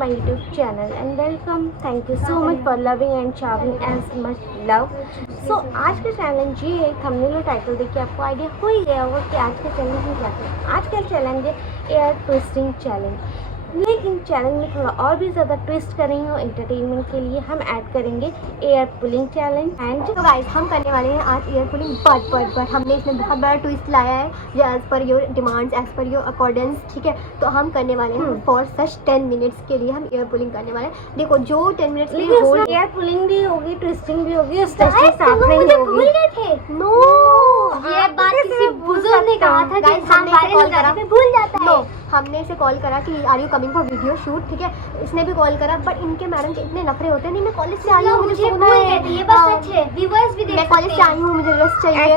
my YouTube channel and welcome. Thank you so much for loving and showering as much love. So आज का challenge ये है, thumbnail और title देख के आपको आइडिया हो ही गया होगा कि आज का चैलेंज में क्या है। आज का चैलेंज है एयर ट्विस्टिंग चैलेंज, लेकिन चैलेंज में थोड़ा और भी ज़्यादा ट्विस्ट करेंगे और एंटरटेनमेंट के लिए हम ऐड करेंगे एयर पुलिंग चैलेंज। एंड तो गाइस हम करने वाले हैं आज एयर पुलिंग, बट हमने इसमें बहुत बड़ा ट्विस्ट लाया है जो as per your demands, as per your accordance, ठीक है। तो हम करने वाले हैं फॉर सच 10 मिनट्स के लिए हम एयर पुलिंग करने वाले हैं। देखो जो 10 मिनट्स के लिए होल्ड एयर पुलिंग भी होगी, ट्विस्टिंग भी होगी, उस साथ में ही होगी। नो, ये बात किसी बुजुर्ग ने कहा था कि हमने इसे कॉल करा, भूल जाता है। हमने इसे कॉल करा कि are you coming for video shoot, ठीक है। इसने भी कॉल करा, बट इनके मैडम के इतने नखरे होते हैं। नहीं, मैं कॉलेज से आई हूँ, मुझे सोना है, ये बस सच है, व्यूअर्स भी देख सकते हैं। मैं कॉलेज से आई हूँ, मुझे रेस्ट चाहिए।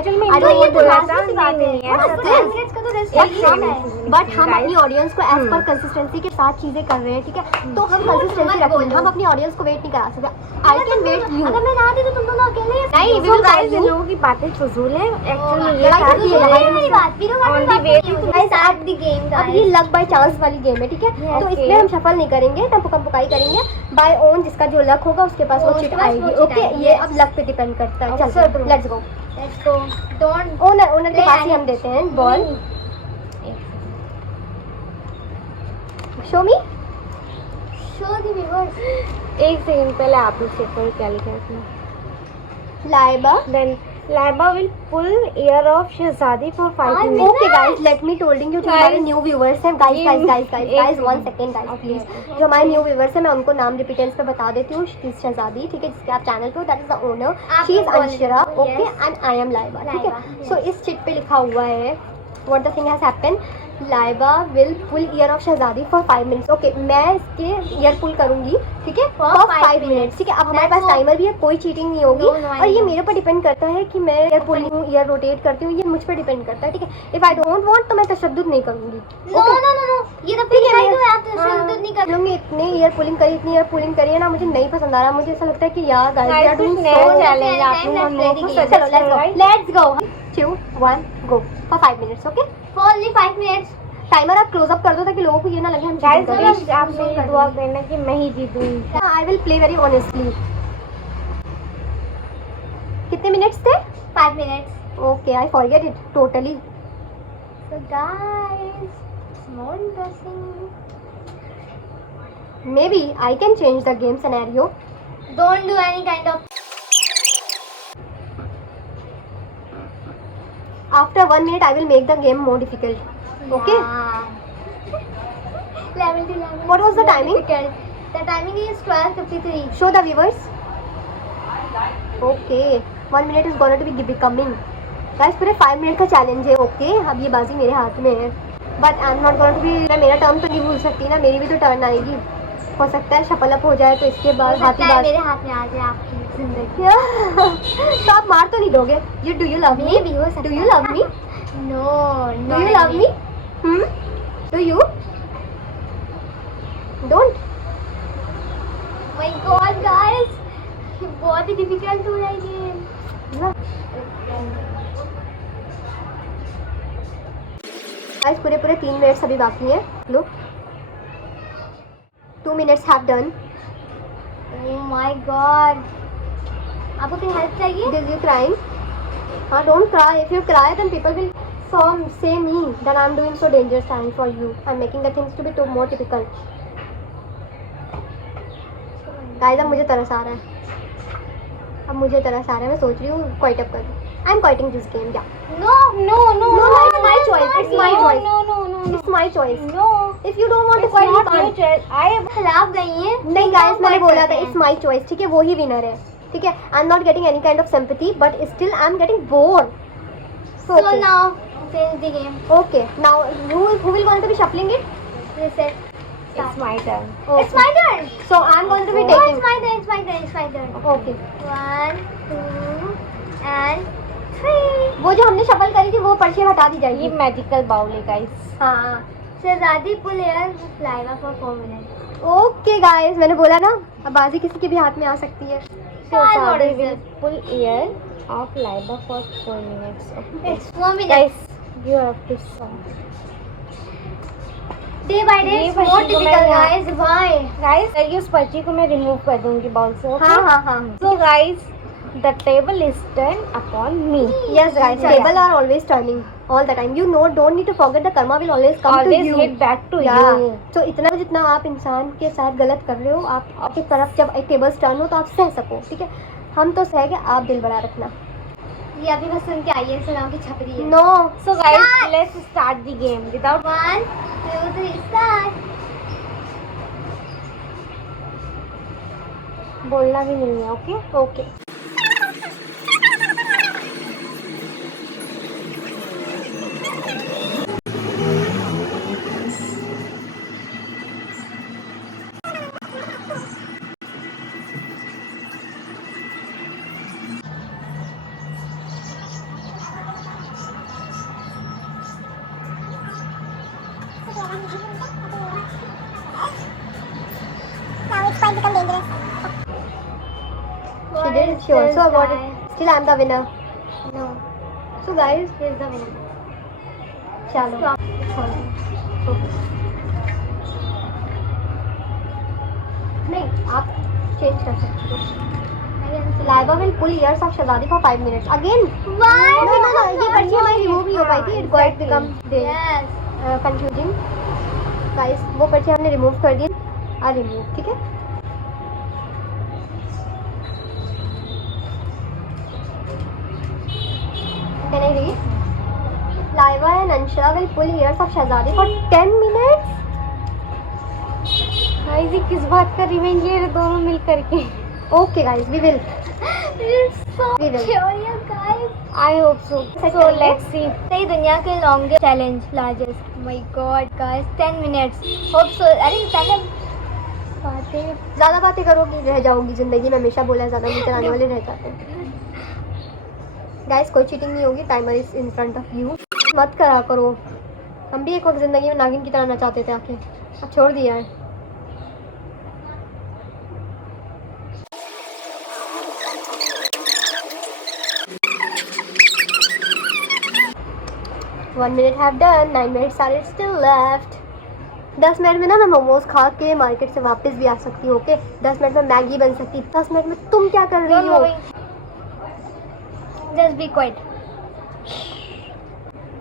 बट हम अपनी ऑडियंस को एज पर कंसिस्टेंसी के साथ चीजें कर रहे हैं, ठीक है। तो हम कंसिस्टेंसी रखेंगे, हम अपनी ऑडियंस को वेट नहीं करा सकते। I can wait you. अगर मैं ना दी तो तुम दोनों अकेले नहीं, वी विल गाइस, इन लोगों की बातें फजूल है। एक्चुअली ये अब ये लक बाय चांस वाली गेम है, ठीक है। तो इसमें हम शफल नहीं करेंगे, टपकाई करेंगे बाय ओन। जिसका जो लक होगा उसके पास वो चिट आएगी, ओके। ये अब लक पे डिपेंड करता है। चल लेट्स गो। डोंट ओनर के पास ही हम देते हैं ball. Show me, show the viewers. एक सेकंड पहले आप लोग चेक करो क्या लिखा है इसमें। Laiba, then Laiba will pull ear of Shehzadi for 5 minutes. Okay guys, let me told you जो हमारे न्यू व्यूवर्स हैं, गाइस 1 सेकंड गाइस प्लीज। जो हमारे न्यू व्यूवर्स हैं मैं उनको नाम रिपीटेंस पे बता देती हूँ। शी इज शहजादी, ठीक है, जिसके आप चैनल पे हो, that is the owner. She is Anshara, okay, and I am Laiba, ठीक है। सो इस चिट पे लिखा हुआ है what the thing has happened. Laiba will pull ear of Shahzadi for 5 minutes, okay. मैं इसके ईयर पुल करूंगी, ठीक है, फॉर 5 मिनट्स, ठीक है। अब हमारे पास टाइमर भी है, कोई चीटिंग नहीं होगी। और ये मेरे पर डिपेंड करता है कि मैं ईयर पुल हूँ, ईयर रोटेट करती हूँ, ये मुझ पर डिपेंड करता है, ठीक है। इफ आई डोंट वांट तो मैं तशद्दुद नहीं करूंगी। नो, ये तो ठीक है, आप तशद्दुद नहीं कर लोगे। इतने ईयर पुलिंग करी, इतनी ईयर पुलिंग करी है ना, मुझे नहीं पसंद आ रहा। मुझे ऐसा लगता है कि यार guys we are doing so challenge. आप लोग हम लोगों को सजेस्ट करो, let's go. 2 1 go for 5 minutes, okay, for only 5 minutes. Timer आप क्लोज अप कर दो ताकि लोगों को ये ना लगे हम गाइस आप मेरी दुआ करना कि मैं ही जीतूंगी। I will play very honestly. कितने मिनट्स थे? 5 minutes, okay. I forget it totally. So guys, more interesting, maybe I can change the game scenario. Don't do any kind of. After 1 minute I will make the game more difficult. Okay. Level to level. What was the timing? The timing is 12:53. Show the viewers. Okay. 1 minute is going to be becoming. Guys, पूरे 5 minute का challenge है, okay. अब ये बाजी मेरे हाथ में है, but I am not going to be. मैं मेरा टर्न तो नहीं भूल सकती ना, मेरी भी तो टर्न आएगी। हो सकता है शफल अप हो जाए तो इसके बाद हाथी बाज मेरे हाथ में आ जाए आपकी जिंदगी। तो आप मार तो नहीं दोगे? You do you love me? Do you love me? No. Do you love me? Do you? Don't. My God, guys, ये बहुत ही डिफिकल्ट हो रहा है ये। गाइस पूरे 3 मिनट्स अभी बाकी हैं। लो, 2 minutes have done. Oh my God. आपको कोई हेल्प चाहिए? Did you crying? हाँ, don't cry. If you cry, then people will say me that I'm doing so dangerous time for you. I'm making the things to be too more typical. Guys, अब मुझे तरस आ रहा है। मैं सोच रही हूँ क्वाइट अप कर दूँ। I'm quitting this game, yeah. No, it's my choice. It's my choice. No. It's my choice. No. If you don't want to quit, you can't. I खिलाफ गई हैं। नहीं guys, मैंने बोला था it's my choice, ठीक है। वो ही विनर है, ठीक है। I'm not getting any kind of sympathy, but still I'm getting bored. So now finish the game. Okay. Now who will going to be shuffling it? Reset. It's my turn. Okay. It's my turn. So I'm going to be taking. It's my turn. Okay. 1 2 and 3. वो जो हमने shuffle करी थी वो पर्ची हटा दी जाएगी। ये मैजिकल बाउल है गाइस। हाँ, शहजादी पुल एयर Laiba for 4 minutes. Okay guys, मैंने बोला ना, अब बाजी किसी के भी हाथ में आ सकती है। Shahzadi will pull air of Laiba for 4 minutes. It's 4 minutes. Guys, you have to stop. Day by day ये मोर पर्ची को मैं डिफिकल्ट यहाँ- गाइस, व्हाई? गाइस उस पर्ची को मैं रिमूव कर दूंगी बॉल से. हाँ हाँ हाँ. So guys, the table is turned upon me. Yes guys, table are always turning all the time. You know, don't need to forget the karma will always come to Always you. hit back to Yeah. you. So इतना जितना आप इंसान के साथ गलत कर रहे हो, आप आपकी तरफ जब एक टेबल टर्न हो तो आप सह सको, ठीक है. हम तो सहेंगे, आप दिल बड़ा रखना. ये अभी बस सुन के आइए, सलाम की छपरी है. No. So guys, let's start the game without 1 2 3 start. बोलना भी नहीं है. Okay? Okay. Now it's quite become dangerous. She did. She also awarded. Still, I'm the winner. No. So guys, Here's the winner. चलो. नहीं, आप change कर सकते हो. Laiba will pull ears of Shahzadi for 5 minutes. Again? Why? No. ये पर्ची हमारी remove नहीं हो पाई थी. It got become Yes. confusing. Guys, वो पर्ची हमने रिमूव कर दी. रिमूव, ठीक है. Can I read? Laiba and Ansha will pull ears of Shahzadi for 10 minutes. guys, ये किस बात का रिवेंज ले रहे दोनों मिल करके? Okay guys, we will. It's so We will. curious, guys. I hope so. So let's see. सही दुनिया के longest challenge, largest. My God, guys, 10 minutes. Hope so. अरे पहले बातें. ज़्यादा बातें करोगी रह जाओगी जिंदगी में. हमेशा बोला है ज़्यादा नहीं चलाने वाले रह जाते हैं. गाइस, कोई चीटिंग नहीं होगी. Timer is in front of you. मत करा करो. हम भी एक वक्त ज़िंदगी में नागिन की तरह नचाते थे आके. अब छोड़ दिया है. One minute have done. 9 minutes are still left. 10 minute में ना मैं मोमोज खा के मार्केट से वापस भी आ सकती हूँ. ओके, 10 मिनट में मैगी बन सकती. 10 मिनट में तुम क्या कर रही हो? Just be quiet.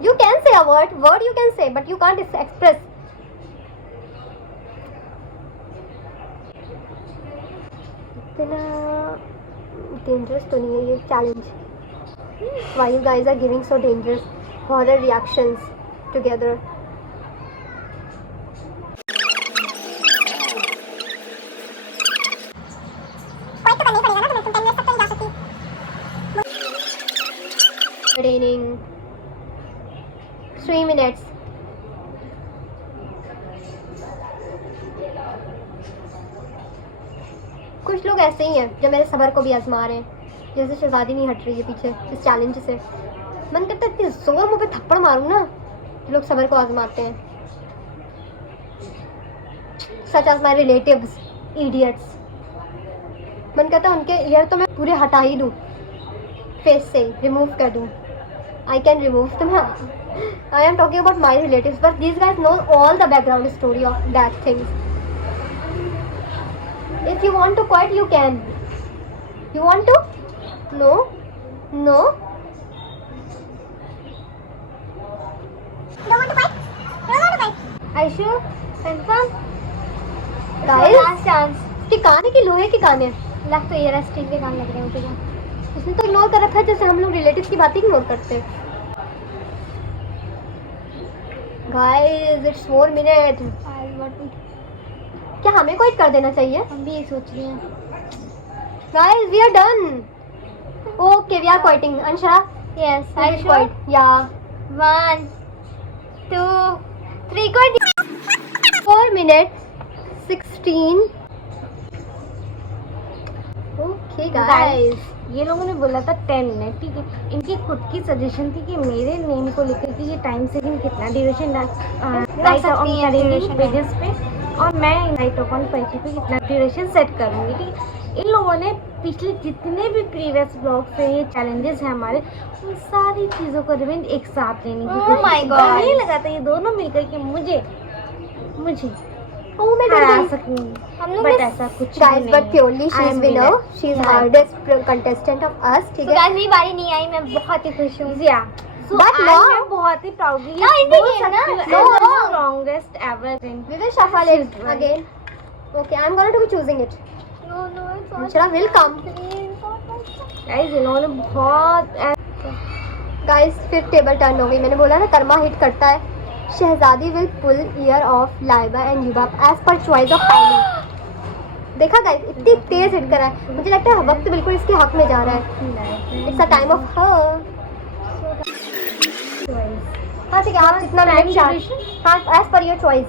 You can say a word you can say, but you can't express. इतना dangerous तो नहीं है ये challenge. Why you guys are giving so dangerous horror reactions together? Quite तो करना ही पड़ेगा ना तुम्हें. तुम 10 मिनट तक तो नहीं जा सकती. Remaining 3 minutes. कुछ लोग ऐसे ही हैं जो मेरे सबर को भी आजमा रहे हैं. जैसे शहजादी नहीं हट रही है पीछे इस चैलेंज से. मन करता है इतनी जोर मुँह पे थप्पड़ मारूं ना. जो लोग सबर को आजमाते हैं. Such as my relatives, idiots. मन करता है उनके ईयर तो मैं पूरे हटा ही दूँ. फेस से रिमूव कर दूँ. I can remove them. I am talking about my relatives, but these guys know all the background story of that things. If you want to quit, you can. You want to? No. No. Don't want to fight? Don't want to fight. Are you sure? Confirm? Guys, Last chance. इसके कान है कि लोहे के कान है? लग तो ये रहा स्टील के कान लग रहे हैं मुझे. उसने तो इग्नोर कर रखा है जैसे हम लोग रिलेटिव्स की बात इग्नोर करते हैं. Guys, it's 4 minutes. क्या हमें क्विट कर देना चाहिए? हम भी यही सोच रहे हैं. Guys, we are done. Okay, we are quitting. Ansha, Yes. I will quit. Yeah. 1 2 3 quit. 4 minutes 16. Okay, guys. ये लोगों ने बोला था 10 मिनट. ठीक है, इनकी खुद की सजेशन थी कि मेरे नेम को लेकर के ये टाइम सेविंग कितना ड्यूरेशन राइट ऑन करेंगे पेजेस पे, और मैं राइट ऑन पर्ची पे कितना ड्यूरेशन सेट करूँगी. ठीक है, इन लोगों ने पिछले जितने भी प्रीवियस ब्लॉग्स हैं, ये चैलेंजेस हैं हमारे, उन सारी चीज़ों को रिवेंज एक साथ लेने की Oh कोशिश my की. God. मुझे लगा था ये दोनों मिलकर के मुझे मुझे Oh मैं डर हरा गई। सकूंगी, हम लोग बट ने ऐसा कुछ Guys, भी but नहीं purely she I is am winner. winner. She is Yeah. hardest contestant of us. ठीक तो है। गाइस मेरी बारी नहीं आई, मैं बहुत ही खुश हूँ। Yeah. So But आज now- मैं बहुत ही proudly No, in the बोल game ना, सकती हूँ no, as the no. strongest ever in We will shuffle it children. again. Okay, I'm going to be choosing it. No, no, it's all Anshara will come. Guys, इन्होंने बहुत Guys, फिर table turn हो गई। मैंने बोला ना Karma hit करता है। शहजादी will pull ear of Laiba and युबाब as per choice of timing. देखा गाइस, इतनी तेज हिट करा है। मुझे लगता है वक्त बिल्कुल इसके हक में जा रहा है। It's a time of her. हाँ ठीक है, आप जितना मिनट चाहे। हाँ, as per your choice.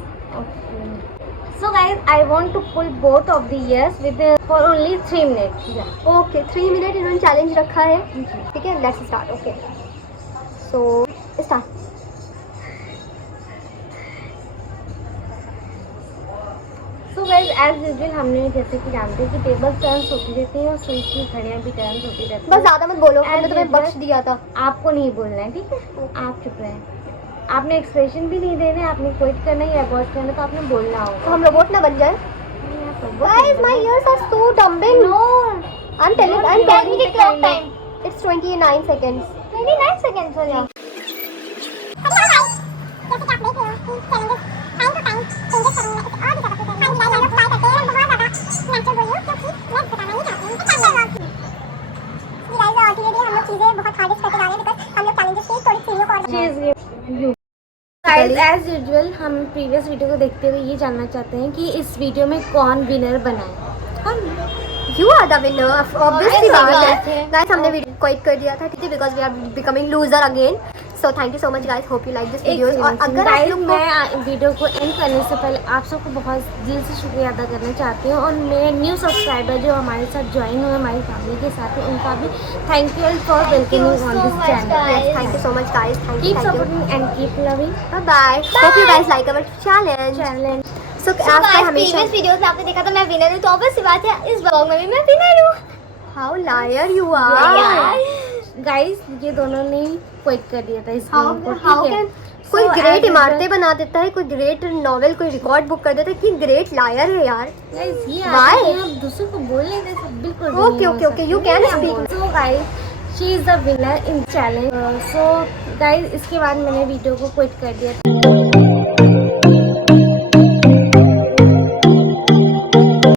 So guys, I want to pull both of the ears with for only 3 minutes. Yeah. Okay, 3 minute इन्होंने चैलेंज रखा है। ठीक है, let's start. Okay. So start. So guys, as usual हमने जैसे कि जानते हैं कि टेबल टर्न्स होती रहती हैं और सुई की घड़ियाँ भी टर्न्स होती रहती बस हैं। ज़्यादा मत बोलो, हमने As तुम्हें usual- बख्श दिया था। आपको नहीं बोलना है, ठीक है? आप चुप रहें। आपने एक्सप्रेशन भी नहीं देने, आपने क्विट करना या अवॉइड करना, तो आपने बोलना तो होगा। हम रोबोट ना बन जाए। Guys, my ears are so dumbing. No. I'm telling Tell me the clock time. It's 29 seconds. 29 seconds हो गया। Guys, as usual हम प्रीवियस वीडियो को देखते हुए ये जानना चाहते हैं कि इस वीडियो में कौन विनर बना है। You are the winner. Obviously ऐसी बात बात है। है। Guys, हमने वीडियो क्विट कर दिया था, ठीक है, because we are becoming loser again. So thank you so much guys. Hope you like this video. और अगर आप गाइस लोग को मैं वीडियो को एंड करने से पहले आप सबको बहुत दिल से शुक्रिया अदा करना चाहती हूँ और मेरे न्यू सब्सक्राइबर जो हमारे साथ ज्वाइन हुए हमारी फैमिली के साथ हैं उनका भी thank you for welcoming on so this much, channel. guys. thank you so much guys. Thank you. Keep Thank you. Supporting and keep loving Bye bye. Hope you guys like our challenge. Challenge. So So आज guys, हमेशा previous videos में आपने देखा था मैं winner हूँ, तो obvious सी बात है इस ब्लॉग में भी मैं विनर हूँ। how liar you are. Guys ये दोनों ने क्विट कर दिया था इस How गेम को, how ठीक है? can कोई So, ग्रेट as इमारतें बना देता है, कोई ग्रेट नॉवेल, कोई रिकॉर्ड बुक कर देता है, कि ग्रेट लायर है यार. Guys, ये Why? आदत है, आप दूसरों को बोलने दे सब बिल्कुल भी Okay, नहीं हो okay, okay, you सकती। can मैं speak. बोल- So guys, she is the winner in challenge. So guys, इसके बाद मैंने वीडियो को क्विट कर दिया